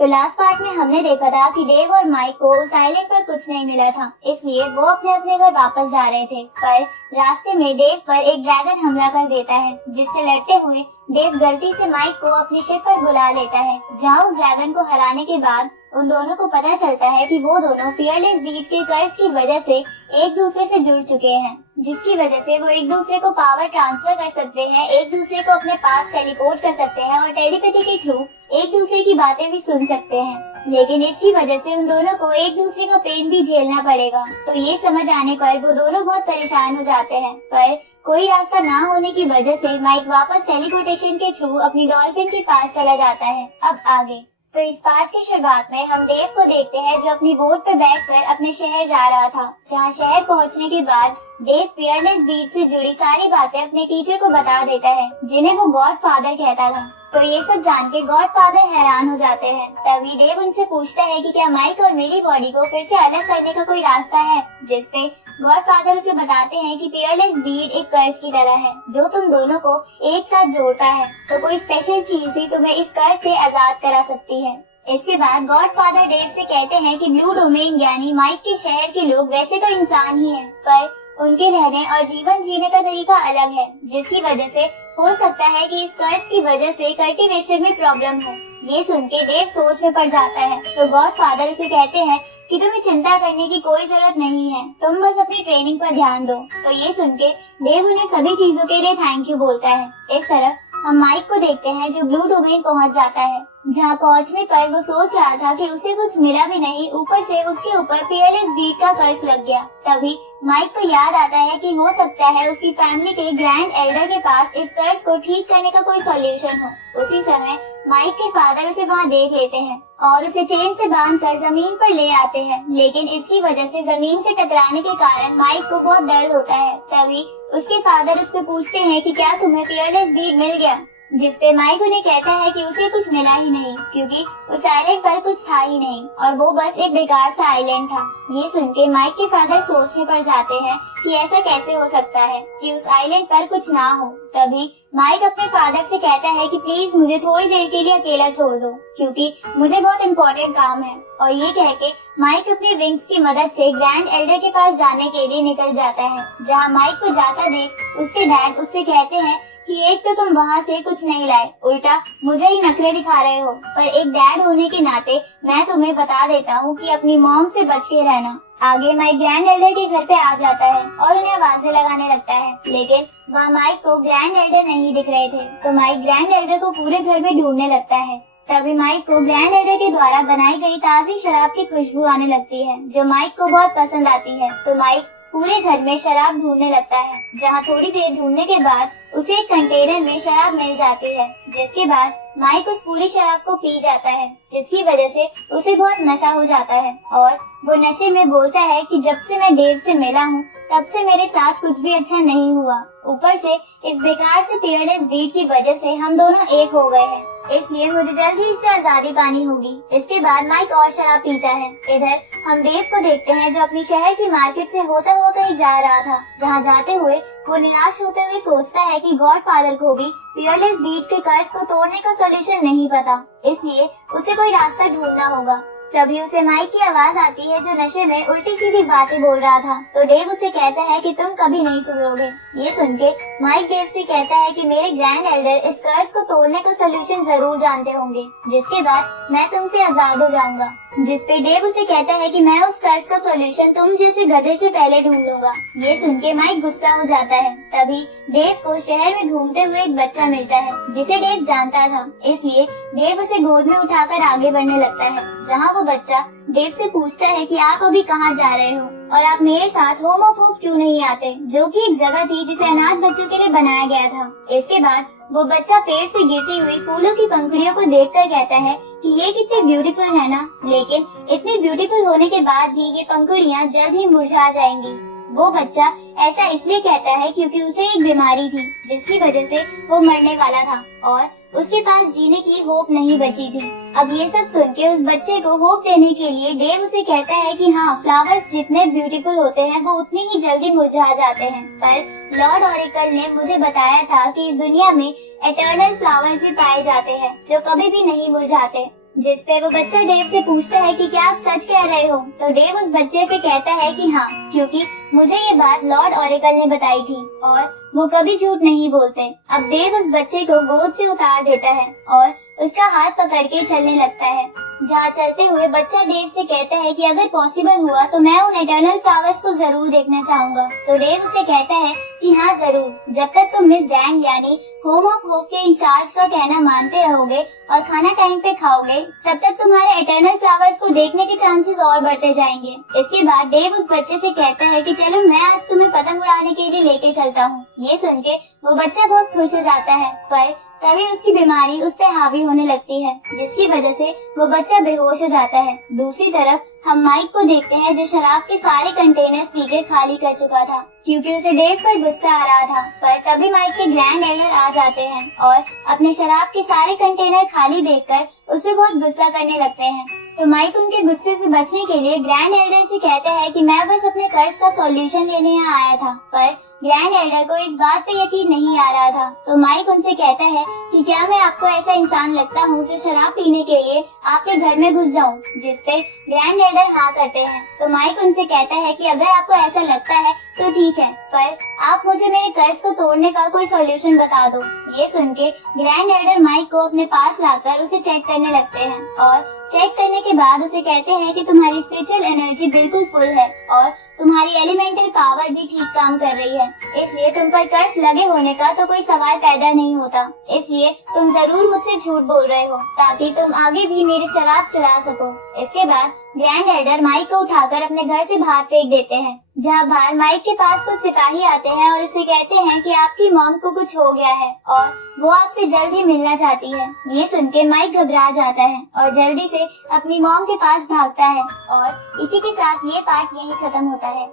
तो last part में हमने देखा था कि डेव और माइक को उस आइलैंड पर कुछ नहीं मिला था, इसलिए वो अपने अपने घर वापस जा रहे थे। पर रास्ते में डेव पर एक ड्रैगन हमला कर देता है, जिससे लड़ते हुए डेव गलती से माइक को अपनी शिप पर बुला लेता है, जहां उस ड्रैगन को हराने के बाद उन दोनों को पता चलता है कि वो दोनों फियरलेस बीट के कर्ज की वजह से एक दूसरे से जुड़ चुके हैं, जिसकी वजह से वो एक दूसरे को पावर ट्रांसफर कर सकते हैं, एक दूसरे को अपने पास टेलीपोर्ट कर सकते हैं और टेलीपैथी के थ्रू एक दूसरे की बातें भी सुन सकते हैं। लेकिन इसकी वजह से उन दोनों को एक दूसरे का पेन भी झेलना पड़ेगा। तो ये समझ आने पर वो दोनों बहुत परेशान हो जाते हैं, पर कोई रास्ता ना होने की वजह से माइक वापस टेलीपोर्टेशन के थ्रू अपनी डॉल्फिन के पास चला जाता है। अब आगे तो इस पार्ट की शुरुआत में हम डेव को देखते हैं जो अपनी बोट पे बैठकर अपने शहर जा रहा था, जहां शहर पहुंचने के बाद डेव फियरलेस बीट से जुड़ी सारी बातें अपने टीचर को बता देता है, जिन्हें वो गॉड फादर कहता था। तो ये सब जान के गॉड फादर हैरान हो जाते हैं। तभी डेव उनसे पूछता है कि क्या माइक और मेरी बॉडी को फिर से अलग करने का कोई रास्ता है, जिसपे गॉड फादर उसे बताते हैं कि फियरलेस बीट एक कर्ज की तरह है जो तुम दोनों को एक साथ जोड़ता है, तो कोई स्पेशल चीज ही तुम्हें इस कर्ज से आजाद करा सकती है। इसके बाद गॉड फादर डेव से कहते हैं कि ब्लू डोमेन यानी माइक के शहर के लोग वैसे तो इंसान ही हैं, पर उनके रहने और जीवन जीने का तरीका अलग है, जिसकी वजह से हो सकता है कि इस कर्ज की वजह से कल्टीवेशन में प्रॉब्लम हो। ये सुन के डेव सोच में पड़ जाता है। तो गॉड फादर उसे कहते हैं कि तुम्हें चिंता करने की कोई जरूरत नहीं है, तुम बस अपनी ट्रेनिंग पर ध्यान दो। तो ये सुन के डेव उन्हें सभी चीजों के लिए थैंक यू बोलता है। इस तरह हम माइक को देखते हैं जो ब्लू डोमेन पहुंच जाता है, जहां पहुंचने पर वो सोच रहा था कि उसे कुछ मिला भी नहीं, ऊपर से उसके ऊपर फियरलेस बीट का कर्ज लग गया। तभी माइक को याद आता है कि हो सकता है उसकी फैमिली के ग्रैंड एल्डर के पास इस कर्ज को ठीक करने का कोई सॉल्यूशन हो। उसी समय माइक के फादर उसे वहां देख लेते हैं और उसे चेन से बांधकर जमीन पर ले आते हैं, लेकिन इसकी वजह से जमीन से टकराने के कारण माइक को बहुत दर्द होता है। तभी उसके फादर उससे पूछते हैं कि क्या तुम्हें फियरलेस बीट मिल गया, जिसपे माइक उन्हें कहता है कि उसे कुछ मिला ही नहीं, क्योंकि उस आइलैंड पर कुछ था ही नहीं और वो बस एक बेकार सा आइलैंड था। ये सुन के माइक के फादर सोच में पड़ जाते हैं कि ऐसा कैसे हो सकता है कि उस आइलैंड पर कुछ ना हो। तभी माइक अपने फादर से कहता है कि प्लीज मुझे थोड़ी देर के लिए अकेला छोड़ दो, क्योंकि मुझे बहुत इम्पोर्टेंट काम है। और ये कह के माइक अपने विंग्स की मदद से ग्रैंड एल्डर के पास जाने के लिए निकल जाता है, जहाँ माइक को जाता देख उसके डैड उससे कहते हैं कि एक तो तुम वहाँ से कुछ नहीं लाए, उल्टा मुझे ही नखरे दिखा रहे हो। पर एक डैड होने के नाते मैं तुम्हें बता देता हूँ कि अपनी मॉम से बच के रहना। आगे माइक ग्रैंड एल्डर के घर पे आ जाता है और उन्हें आवाजें लगाने लगता है, लेकिन वहाँ माइक को ग्रैंड एल्डर नहीं दिख रहे थे। तो माइक ग्रैंड एल्डर को पूरे घर में ढूंढने लगता है। तभी माइक को ग्रैंड एल्डर के द्वारा बनाई गई ताजी शराब की खुशबू आने लगती है, जो माइक को बहुत पसंद आती है। तो माइक पूरे घर में शराब ढूंढने लगता है, जहाँ थोड़ी देर ढूंढने के बाद उसे एक कंटेनर में शराब मिल जाती है, जिसके बाद माइक उस पूरी शराब को पी जाता है, जिसकी वजह से उसे बहुत नशा हो जाता है और वो नशे में बोलता है कि जब से मैं डेव से मिला हूँ तब से मेरे साथ कुछ भी अच्छा नहीं हुआ। ऊपर से इस बेकार से फियरलेस बीट की वजह से हम दोनों एक हो गए हैं, इसलिए मुझे जल्द ही इससे आजादी पानी होगी। इसके बाद माइक और शराब पीता है। इधर हम डेव को देखते हैं जो अपनी शहर की मार्केट से होता हुआ कहीं जा रहा था, जहाँ जाते हुए वो निराश होते हुए सोचता है कि गॉड फादर को भी फियरलेस बीट के कर्ज को तोड़ने का सॉल्यूशन नहीं पता, इसलिए उसे कोई रास्ता ढूंढना होगा। तभी उसे माइक की आवाज आती है जो नशे में उल्टी सीधी बातें बोल रहा था। तो डेव उसे कहता है कि तुम कभी नहीं सुधरोगे। ये सुन के माइक डेव से कहता है कि मेरे ग्रैंड एल्डर इस कर्ज को तोड़ने का सॉल्यूशन जरूर जानते होंगे, जिसके बाद मैं तुमसे आजाद हो जाऊंगा। जिसपे डेव उसे कहता है कि मैं उस कर्ज का सॉल्यूशन तुम जैसे गधे से पहले ढूंढ लूंगा। ये सुन के माइक गुस्सा हो जाता है। तभी डेव को शहर में घूमते हुए एक बच्चा मिलता है जिसे डेव जानता था, इसलिए डेव उसे गोद में उठाकर आगे बढ़ने लगता है, जहाँ वो बच्चा डेव से पूछता है कि आप अभी कहाँ जा रहे हो और आप मेरे साथ होम ऑफ होप क्यों नहीं आते, जो कि एक जगह थी जिसे अनाथ बच्चों के लिए बनाया गया था। इसके बाद वो बच्चा पेड़ से गिरती हुई फूलों की पंखुड़ियों को देखकर कहता है कि ये कितनी ब्यूटीफुल है ना, लेकिन इतनी ब्यूटीफुल होने के बाद भी ये पंखुड़ियाँ जल्द ही मुरझा जाएंगी। वो बच्चा ऐसा इसलिए कहता है क्योंकि उसे एक बीमारी थी जिसकी वजह से वो मरने वाला था और उसके पास जीने की होप नहीं बची थी। अब ये सब सुन के उस बच्चे को होप देने के लिए डेव उसे कहता है कि हाँ, फ्लावर्स जितने ब्यूटीफुल होते हैं वो उतनी ही जल्दी मुरझा जाते हैं, पर लॉर्ड ऑरिकल ने मुझे बताया था कि इस दुनिया में एटर्नल फ्लावर्स भी पाए जाते हैं जो कभी भी नहीं मुरझाते। जिस पे वो बच्चा डेव से पूछता है कि क्या आप सच कह रहे हो। तो डेव उस बच्चे से कहता है कि हाँ, क्योंकि मुझे ये बात लॉर्ड ओरेकल ने बताई थी और वो कभी झूठ नहीं बोलते। अब डेव उस बच्चे को गोद से उतार देता है और उसका हाथ पकड़ के चलने लगता है। जहाँ चलते हुए बच्चा डेव से कहता है कि अगर पॉसिबल हुआ तो मैं उन इटर्नल फ्लावर्स को जरूर देखना चाहूंगा। तो डेव उसे कहता है कि हाँ जरूर, जब तक तुम मिस डैंग यानी होम ऑफ होप के इंचार्ज का कहना मानते रहोगे और खाना टाइम पे खाओगे, तब तक तुम्हारे इटर्नल फ्लावर्स को देखने के चांसेस और बढ़ते जाएंगे। इसके बाद डेव उस बच्चे से कहता है कि चलो मैं आज तुम्हें पतंग उड़ाने के लिए लेके चलता हूँ। ये सुन के वो बच्चा बहुत खुश हो जाता है, पर तभी उसकी बीमारी उस पे हावी होने लगती है, जिसकी वजह से वो बच्चा बेहोश हो जाता है। दूसरी तरफ हम माइक को देखते हैं, जो शराब के सारे कंटेनर्स पी के खाली कर चुका था, क्योंकि उसे डेव पर गुस्सा आ रहा था। पर तभी माइक के ग्रैंड एल्डर आ जाते हैं और अपने शराब के सारे कंटेनर खाली देखकर उस पे बहुत गुस्सा करने लगते हैं। तो माइक उनके गुस्से से बचने के लिए ग्रैंड एल्डर से कहता है कि मैं बस अपने कर्ज का सॉल्यूशन लेने यहाँ आया था। पर ग्रैंड एल्डर को इस बात पे यकीन नहीं आ रहा था। तो माइक उनसे कहता है कि क्या मैं आपको ऐसा इंसान लगता हूँ जो शराब पीने के लिए आपके घर में घुस जाऊँ, जिस पे ग्रैंड एल्डर हाँ करते हैं। तो माइक उनसे कहता है कि अगर आपको ऐसा लगता है तो ठीक है, पर आप मुझे मेरे कर्ज को तोड़ने का कोई सॉल्यूशन बता दो। ये सुन के ग्रैंड एल्डर माइक को अपने पास लाकर उसे चेक करने लगते हैं और चेक करने के बाद उसे कहते हैं कि तुम्हारी स्पिरिचुअल एनर्जी बिल्कुल फुल है और तुम्हारी एलिमेंटल पावर भी ठीक काम कर रही है, इसलिए तुम पर कर्ज लगे होने का तो कोई सवाल पैदा नहीं होता। इसलिए तुम जरूर मुझसे झूठ बोल रहे हो ताकि तुम आगे भी मेरी शराब चुरा सको। इसके बाद ग्रैंड एल्डर माइक को उठाकर अपने घर से बाहर फेंक देते हैं। जहाँ बाहर माइक के पास कुछ सिपाही आते हैं और उसे कहते हैं कि आपकी मॉम को कुछ हो गया है और वो आपसे जल्द ही मिलना चाहती है। ये सुन के माइक घबरा जाता है और जल्दी से अपनी मॉम के पास भागता है और इसी के साथ ये पार्ट यहीं खत्म होता है।